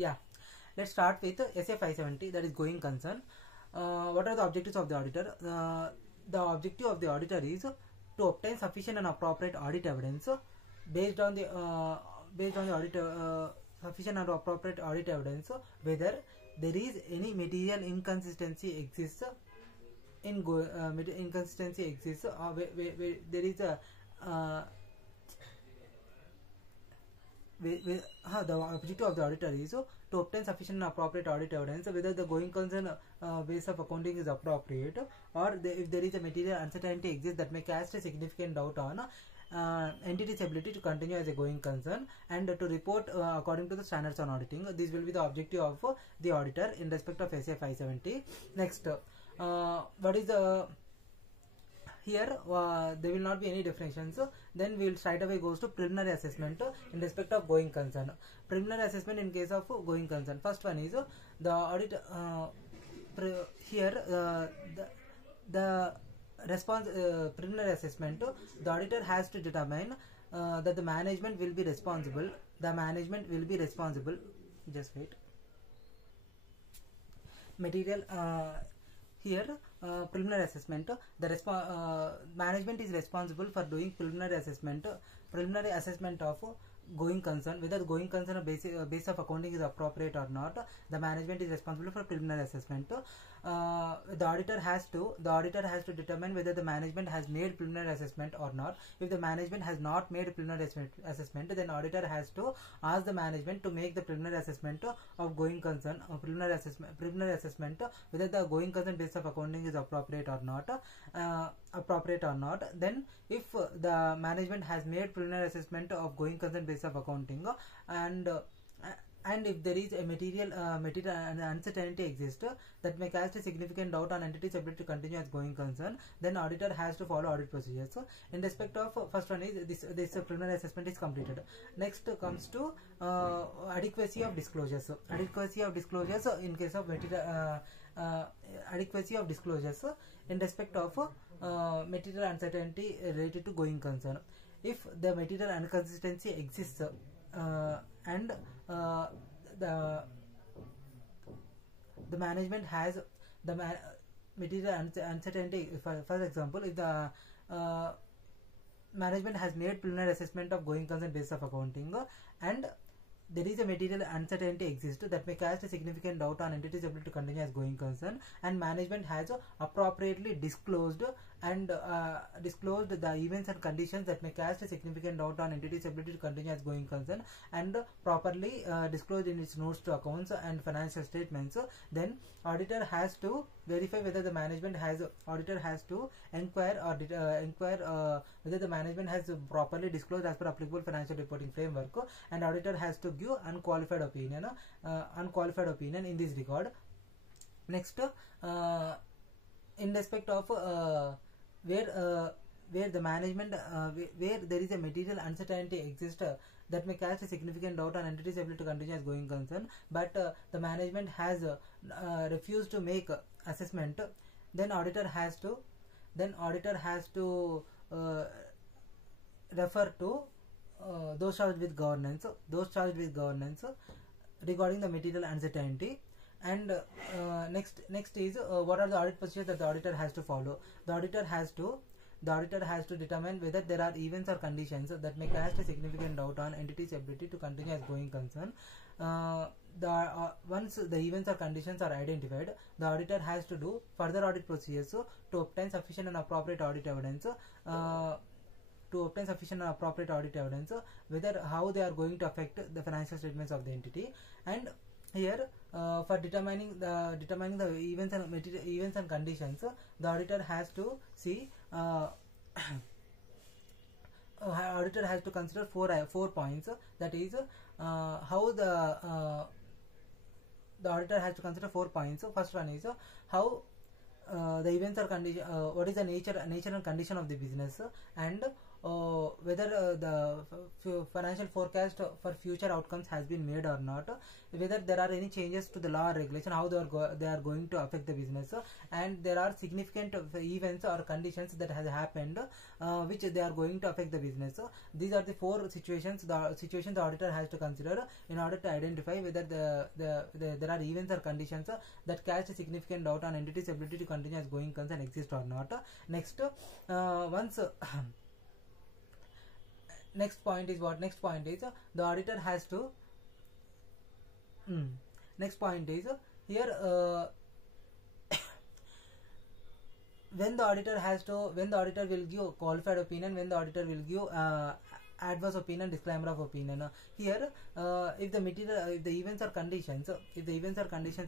Yeah, let's start with SA 570, that is going concern. What are the objectives of the auditor? The objective of the auditor is to obtain sufficient and appropriate audit evidence based on the sufficient and appropriate audit evidence whether there is any material inconsistency exists in inconsistency exists where there is a the objective of the auditor is to obtain sufficient and appropriate audit evidence whether the going concern base of accounting is appropriate, or if there is a material uncertainty exists that may cast a significant doubt on entity's ability to continue as a going concern, and to report according to the standards on auditing. This will be the objective of the auditor in respect of SA 570. Next, what is the here there will not be any definitions, then we will straight away goes to preliminary assessment in respect of going concern. Preliminary assessment in case of going concern, first one is the audit the response preliminary assessment. The auditor has to determine that the management will be responsible. Just wait. Material here preliminary assessment, the management is responsible for doing preliminary assessment of going concern, whether the going concern base of accounting is appropriate or not. The management is responsible for preliminary assessment. The auditor has to determine whether the management has made preliminary assessment or not. If the management has not made preliminary assessment, then auditor has to ask the management to make the preliminary assessment of going concern, preliminary assessment whether the going concern base of accounting is appropriate or not. Then if the management has made preliminary assessment of going concern base of accounting, and if there is a material uncertainty exists that may cast a significant doubt on entity's ability to continue as going concern, then auditor has to follow audit procedures. So in respect of first one is this preliminary assessment is completed. Next comes to adequacy of disclosures. So adequacy of disclosures in case of material adequacy of disclosures in respect of material uncertainty related to going concern. If the material inconsistency exists and the management has the material uncertainty, for example, if the management has made preliminary assessment of going concern basis of accounting, and there is a material uncertainty exists that may cast a significant doubt on entity's ability to continue as going concern, and management has appropriately disclosed the events and conditions that may cast a significant doubt on entity's ability to continue as going concern, and properly disclosed in its notes to accounts and financial statements, then auditor has to verify whether the management has inquire whether the management has properly disclosed as per applicable financial reporting framework, and auditor has to give unqualified opinion in this regard. Next, in respect of where the management where there is a material uncertainty exists that may cast a significant doubt on entity's ability to continue as going concern, but the management has refused to make assessment, then auditor has to refer to those charged with governance regarding the material uncertainty. And next is what are the audit procedures that the auditor has to follow. The auditor has to determine whether there are events or conditions that may cast a significant doubt on entity's ability to continue as going concern. Once the events or conditions are identified, the auditor has to do further audit procedures to obtain sufficient and appropriate audit evidence. Whether how they are going to affect the financial statements of the entity. And here for determining the events and conditions, the auditor has to see auditor has to consider four points, that is how the auditor has to consider 4 points. First one is how the events or condition, what is the nature and condition of the business, and whether the financial forecast for future outcomes has been made or not, whether there are any changes to the law or regulation, how they are going to affect the business, and there are significant events or conditions that has happened which they are going to affect the business. These are the four situations the auditor has to consider in order to identify whether there are events or conditions that cast a significant doubt on entity's ability to continue as going concern exist or not. Next, next point is the auditor has to next point is here when the auditor will give qualified opinion, when the auditor will give adverse opinion, disclaimer of opinion. Here if the events or conditions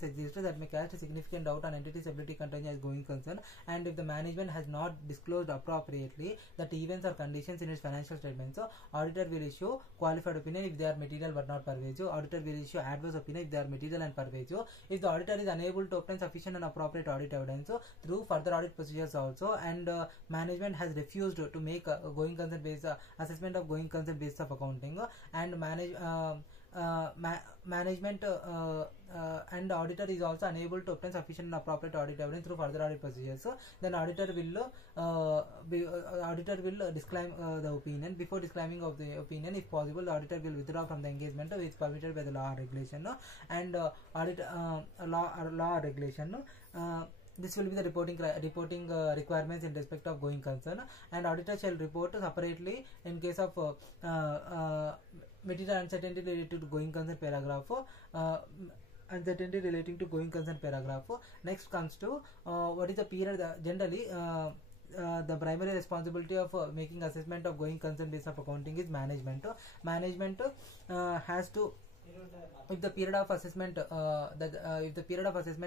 exist that may cast a significant doubt on entity's ability to continue as going concern, and if the management has not disclosed appropriately that events or conditions in its financial statements, auditor will issue qualified opinion if they are material but not pervasive. Auditor will issue adverse opinion if they are material and pervasive. If the auditor is unable to obtain sufficient and appropriate audit evidence through further audit procedures also, and management has refused to make going concern based assessment of going concern basis of accounting, and management and the auditor is also unable to obtain sufficient and appropriate audit evidence through further audit procedures, then auditor will disclaim the opinion. Before disclaiming of the opinion, if possible, the auditor will withdraw from the engagement which is permitted by the law or regulation, and law or regulation. This will be the reporting requirements in respect of going concern, and auditor shall report separately in case of material uncertainty related to going concern paragraph. Uncertainty relating to going concern paragraph. Next comes to what is the period. Generally, the primary responsibility of making assessment of going concern basis of accounting is management. Management has to, if the period of assessment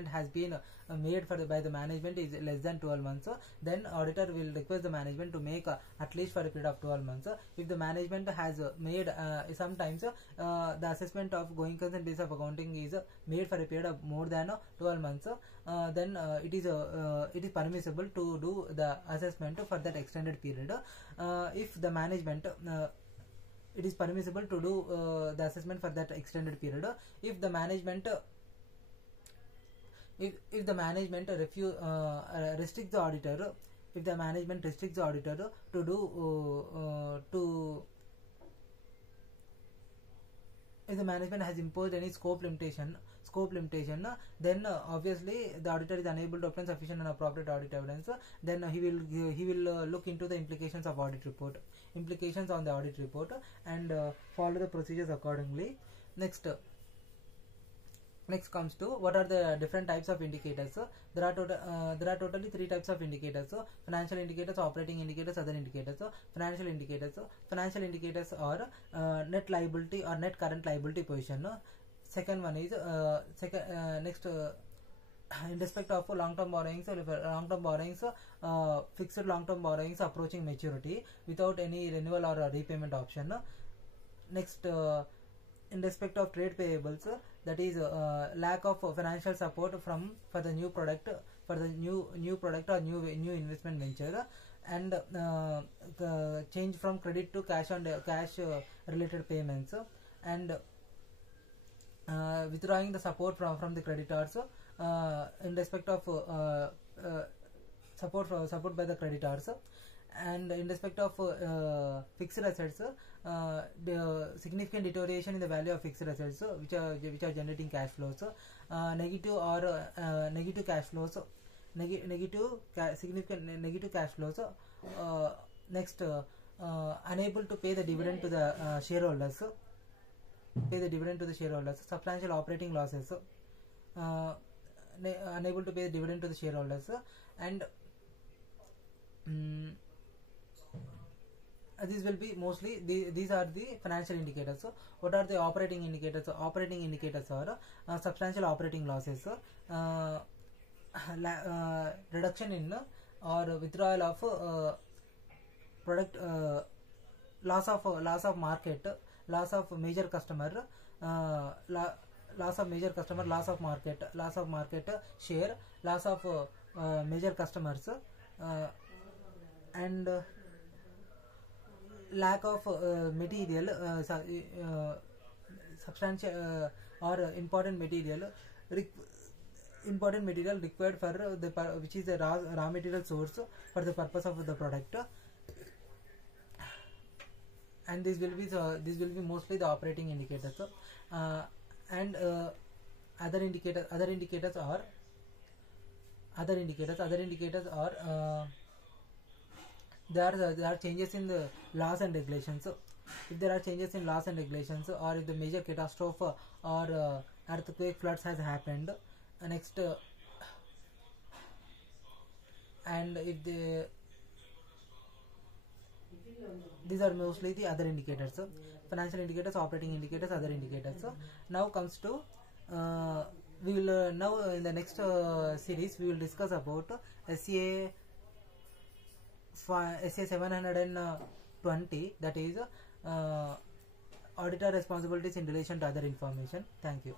has been made by the management is less than 12 months, then auditor will request the management to make at least for a period of 12 months. If the management has made sometimes the assessment of going concern basis of accounting is made for a period of more than 12 months, then it is permissible to do the assessment for that extended period. If the management it is permissible to do the assessment for that extended period. If the management restricts the auditor, if the management restricts the auditor to do if the management has imposed any scope limitation, then obviously the auditor is unable to obtain sufficient and appropriate audit evidence. Then he will look into the implications of audit report, implications on the audit report, and follow the procedures accordingly. Next comes to what are the different types of indicators. There are totally three types of indicators: financial indicators, operating indicators, other indicators. Financial indicators are net liability or net current liability position. Second one is in respect of long-term borrowings, fixed long-term borrowings approaching maturity without any renewal or repayment option. Next, in respect of trade payables, that is lack of financial support for the new product or new investment venture, and change from credit to cash related payments, and withdrawing the support from the creditors in respect of support by the creditors. And in respect of fixed assets, the significant deterioration in the value of fixed assets which are generating cash flows, negative cash flows, significant negative cash flows. Next, unable to pay the dividend to the shareholders. Substantial operating losses, unable to pay the dividend to the shareholders, and these will be mostly these are the financial indicators. So what are the operating indicators? Operating indicators are substantial operating losses, reduction in or withdrawal of product, loss of market, loss of major customer, loss of market share, loss of major customers, and lack of material, substantial or important material required for the which is the raw material source for the purpose of the product, and this will be mostly the operating indicators. And other indicators are there are changes in the laws and regulations. If there are changes in laws and regulations, or if the major catastrophe or earthquake, floods has happened, next and if these are mostly the other indicators, financial indicators, operating indicators, other indicators. Now comes to we will now in the next series we will discuss about SA 720, that is auditor responsibilities in relation to other information. Thank you.